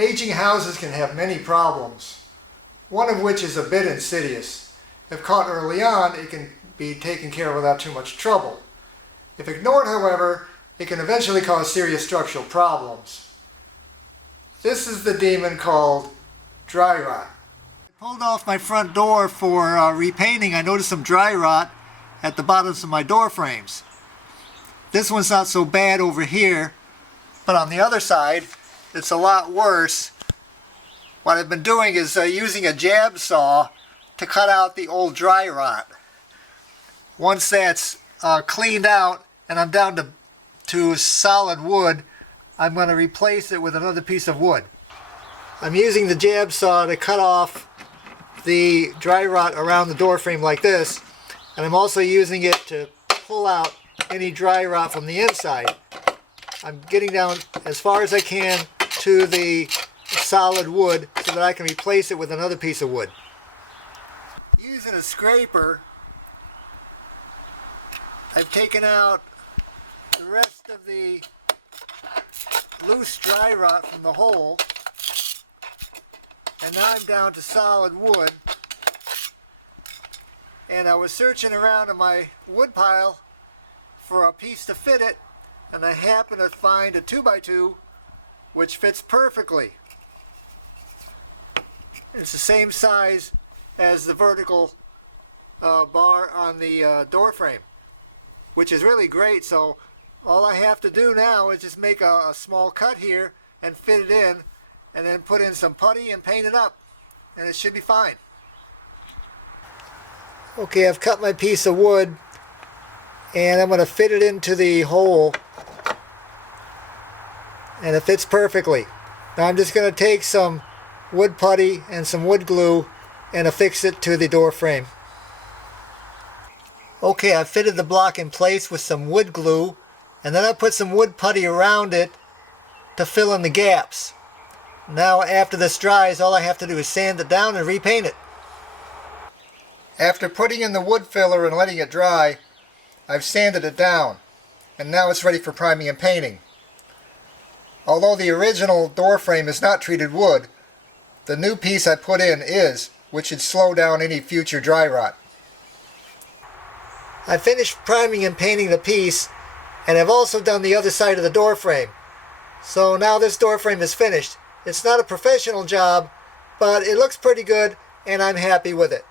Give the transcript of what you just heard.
Aging houses can have many problems, one of which is a bit insidious. If caught early on, it can be taken care of without too much trouble. If ignored, however, it can eventually cause serious structural problems. This is the demon called dry rot. I pulled off my front door for repainting. I noticed some dry rot at the bottoms of my door frames. This one's not so bad over here, but on the other side, it's a lot worse. What I've been doing is using a jab saw to cut out the old dry rot. Once that's cleaned out and I'm down to solid wood, I'm going to replace it with another piece of wood. I'm using the jab saw to cut off the dry rot around the door frame like this, and I'm also using it to pull out any dry rot from the inside. I'm getting down as far as I can to the solid wood so that I can replace it with another piece of wood. Using a scraper, I've taken out the rest of the loose dry rot from the hole, and now I'm down to solid wood. And I was searching around in my wood pile for a piece to fit it, and I happened to find a 2x2 which fits perfectly. It's the same size as the vertical bar on the door frame, which is really great. So all I have to do now is just make a small cut here and fit it in, and then put in some putty and paint it up, and it should be fine. Okay, I've cut my piece of wood and I'm going to fit it into the hole, and it fits perfectly. Now I'm just going to take some wood putty and some wood glue and affix it to the door frame. Okay, I fitted the block in place with some wood glue, and then I put some wood putty around it to fill in the gaps. Now after this dries, all I have to do is sand it down and repaint it. After putting in the wood filler and letting it dry, I've sanded it down, and now it's ready for priming and painting. Although the original door frame is not treated wood, the new piece I put in is, which should slow down any future dry rot. I finished priming and painting the piece, and I've also done the other side of the door frame. So now this door frame is finished. It's not a professional job, but it looks pretty good and I'm happy with it.